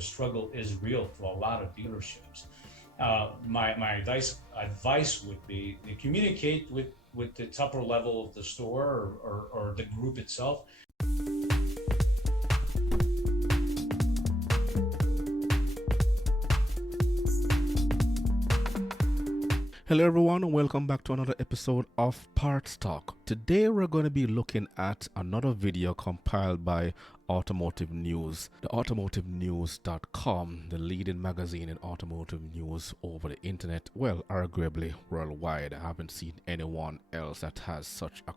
the struggle is real for a lot of dealerships. My advice would be to communicate with the upper level of the store or the group itself. Hello everyone and welcome back to another episode of Parts Talk. Today we're going to be looking at another video compiled by Automotive News. The automotivenews.com, the leading magazine in automotive news over the internet, well, arguably worldwide. I haven't seen anyone else that has such a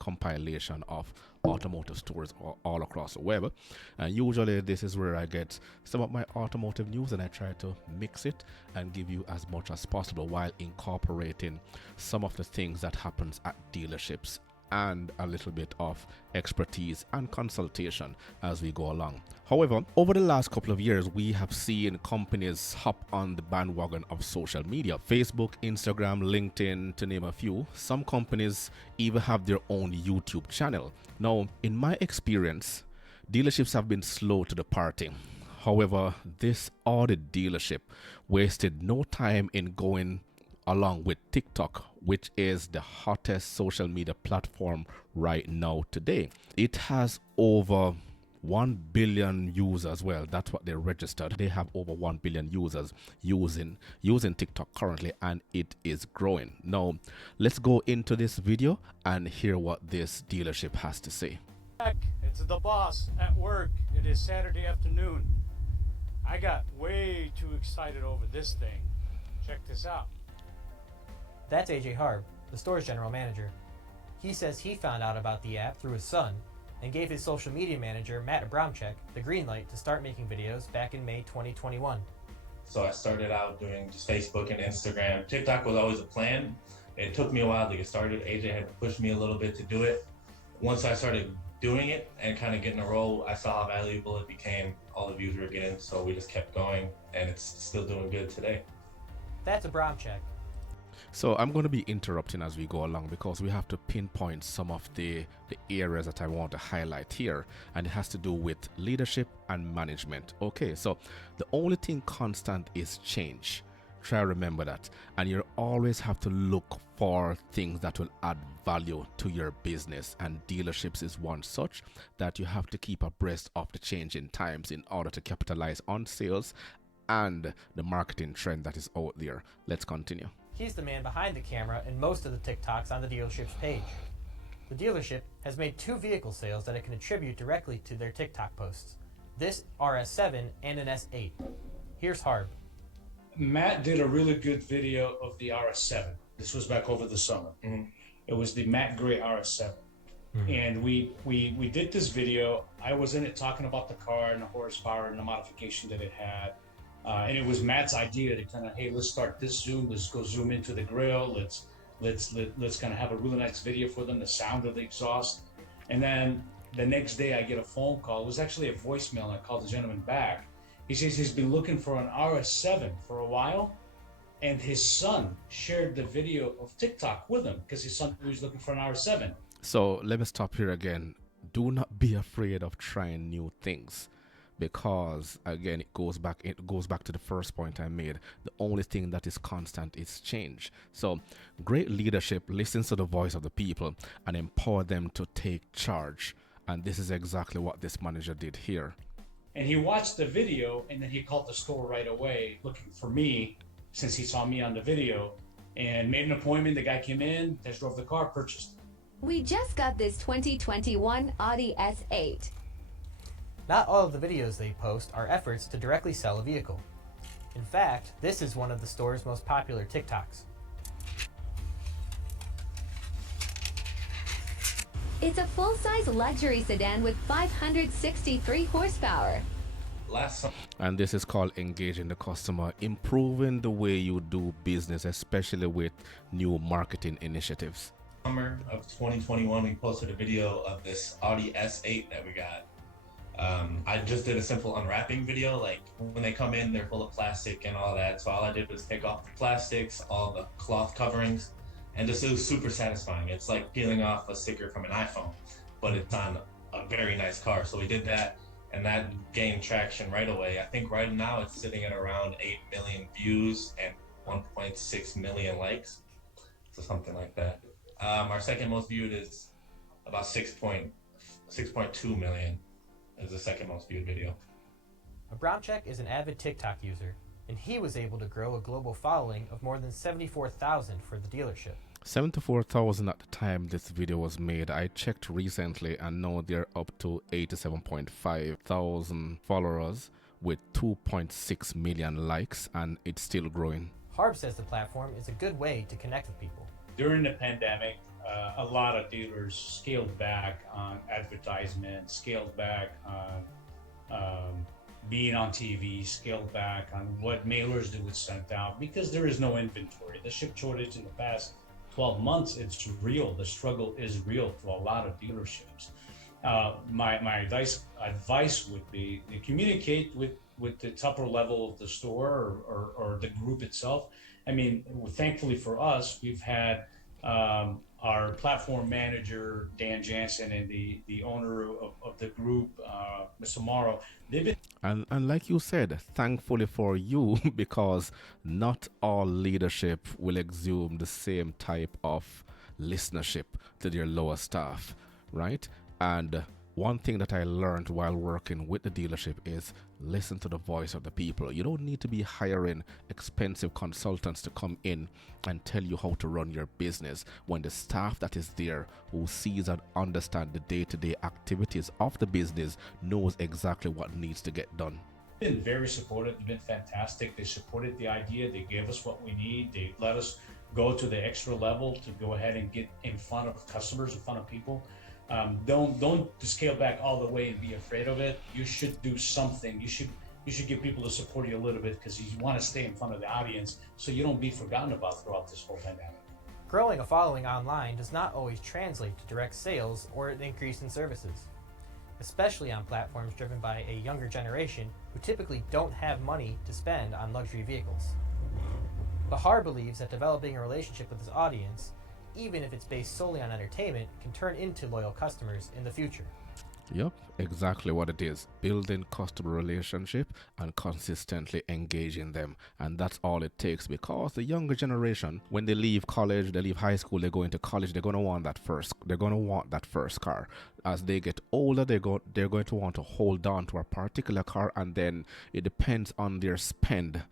compilation of automotive stories all across the web. And usually this is where I get some of my automotive news and I try to mix it and give you as much as possible while incorporating some of the things that happens at dealerships and a little bit of expertise and consultation as we go along. However, over the last couple of years, we have seen companies hop on the bandwagon of social media. Facebook, Instagram, LinkedIn, to name a few. Some companies even have their own YouTube channel. Now, in my experience, dealerships have been slow to the party. However, this Audi dealership wasted no time in going along with TikTok, which is the hottest social media platform right now today. It has over 1 billion users. Well, that's what they registered. They have over 1 billion users using TikTok currently, and it is growing. Now, let's go into this video and hear what this dealership has to say. It's the boss at work. It is Saturday afternoon. I got way too excited over this thing. Check this out. That's AJ Harb, the store's general manager. He says he found out about the app through his son and gave his social media manager, Matt Abramchek, the green light to start making videos back in May 2021. So I started out doing just Facebook and Instagram. TikTok was always a plan. It took me a while to get started. AJ had to push me a little bit to do it. Once I started doing it and kind of getting a roll, I saw how valuable it became. All the views we were getting, so we just kept going, and it's still doing good today. That's Abramchek. So I'm going to be interrupting as we go along because we have to pinpoint some of the areas that I want to highlight here, and it has to do with leadership and management. Okay, so the only thing constant is change. Try to remember that, and you always have to look for things that will add value to your business, and dealerships is one such that you have to keep abreast of the changing times in order to capitalize on sales and the marketing trend that is out there. Let's continue. He's the man behind the camera in most of the TikToks on the dealership's page. The dealership has made 2 vehicle sales that it can attribute directly to their TikTok posts. This RS7 and an S8. Here's Harb. Matt did a really good video of the RS7. This was back over the summer. It was the matte gray RS7. And we did this video. I was in it talking about the car and the horsepower and the modification that it had. And it was Matt's idea to kind of, hey, let's start this zoom. Let's go zoom into the grill. Let's kind of have a really nice video for them, the sound of the exhaust. And then the next day I get a phone call. It was actually a voicemail. I called the gentleman back. He says he's been looking for an RS7 for a while, and his son shared the video of TikTok with him because his son was looking for an RS7. So let me stop here again. Do not be afraid of trying new things, because again it goes back to the first point I made. The only thing that is constant is change. So great leadership listens to the voice of the people and empower them to take charge, and this is exactly what this manager did here. And he watched the video, and then he called the store right away looking for me, since he saw me on the video, and made an appointment. The guy came in, test drove the car, purchased. We just got this 2021 Audi S8. Not all of the videos they post are efforts to directly sell a vehicle. In fact, this is one of the store's most popular TikToks. It's a full-size luxury sedan with 563 horsepower. And this is called engaging the customer, improving the way you do business, especially with new marketing initiatives. Summer of 2021, we posted a video of this Audi S8 that we got. I just did a simple unwrapping video. Like when they come in, they're full of plastic and all that. So all I did was take off the plastics, all the cloth coverings, and just, it was super satisfying. It's like peeling off a sticker from an iPhone, but it's on a very nice car. So we did that. and that gained traction right away. I think right now it's sitting at around 8 million views and 1.6 million likes, so something like that. Our second most viewed is about 6.2 million is the second most viewed video. Abramchek is an avid TikTok user, and he was able to grow a global following of more than 74,000 for the dealership. 74,000 at the time this video was made. I checked recently and now they're up to 87.5 thousand followers with 2.6 million likes, and it's still growing. Harb says the platform is a good way to connect with people. During the pandemic, a lot of dealers scaled back on advertisement, scaled back on being on TV, scaled back on what mailers they would send out because there is no inventory. The chip shortage in the past 12 months, it's real. The struggle is real for a lot of dealerships. My advice would be to communicate with the upper level of the store or the group itself. I mean, thankfully for us, we've had our platform manager, Dan Jansen, and the owner of the group, Mr. Morrow, they've been... And like you said, thankfully for you, because not all leadership will exude the same type of listenership to their lower staff, right? And one thing that I learned while working with the dealership is listen to the voice of the people. You don't need to be hiring expensive consultants to come in and tell you how to run your business when the staff that is there, who sees and understands the day-to-day activities of the business, knows exactly what needs to get done. Been very supportive. They've been fantastic. They supported the idea. They gave us what we need. They let us go to the extra level to go ahead and get in front of customers, in front of people. Don't scale back all the way and be afraid of it. You should do something. You should give people to support you a little bit because you want to stay in front of the audience so you don't be forgotten about throughout this whole pandemic. Growing a following online does not always translate to direct sales or an increase in services, especially on platforms driven by a younger generation who typically don't have money to spend on luxury vehicles. Bahar believes that developing a relationship with his audience, even if it's based solely on entertainment, can turn into loyal customers in the future. Yep, exactly what it is. Building customer relationship and consistently engaging them. And that's all it takes, because the younger generation, when they leave college, they leave high school, they go into college, they're going to want that first car. As they get older, they're going to want to hold on to a particular car, and then it depends on their spend,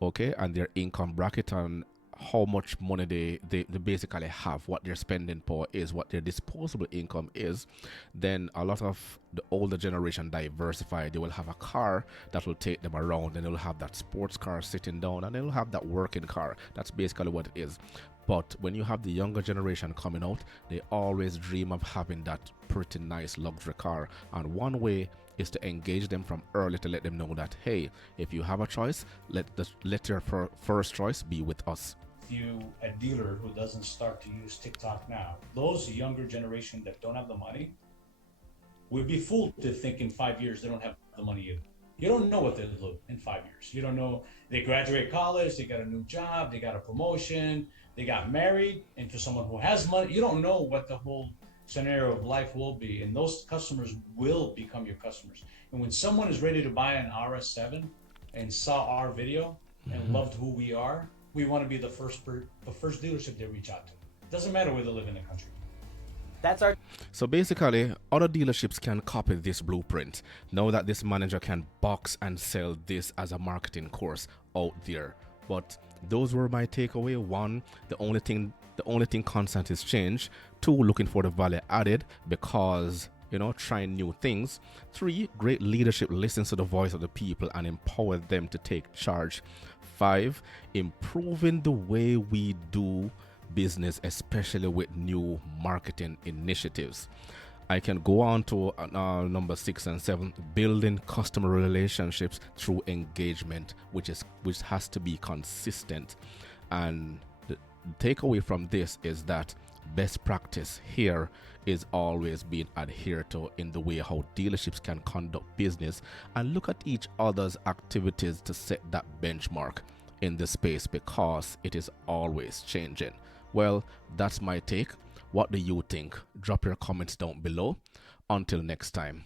okay, and their income bracket, and how much money they basically have, what their spending power is, what their disposable income is. Then a lot of the older generation diversify. They will have a car that will take them around, and they'll have that sports car sitting down, and they'll have that working car. That's basically what it is. But when you have the younger generation coming out, they always dream of having that pretty nice luxury car. And one way is to engage them from early to let them know that, hey, if you have a choice, let your first choice be with us. You, a dealer who doesn't start to use TikTok now, those younger generation that don't have the money would be fooled to think in 5 years they don't have the money either. You don't know what they'll do in 5 years. You don't know. They graduate college, they got a new job, they got a promotion, they got married into someone who has money. You don't know what the whole scenario of life will be, and those customers will become your customers. And when someone is ready to buy an RS7 and saw our video and loved who we are, we want to be the first dealership they reach out to. It doesn't matter where they live in the country. So basically, other dealerships can copy this blueprint. Know that this manager can box and sell this as a marketing course out there. But those were my takeaway. 1, the only thing constant is change. 2, looking for the value added, because trying new things. 3, great leadership listens to the voice of the people and empower them to take charge. 5, improving the way we do business, especially with new marketing initiatives. I can go on to number 6 and 7, building customer relationships through engagement, which has to be consistent. And the takeaway from this is that best practice here is always being adhered to in the way how dealerships can conduct business, and look at each other's activities to set that benchmark in the space, because it is always changing. Well, that's my take. What do you think? Drop your comments down below. Until next time.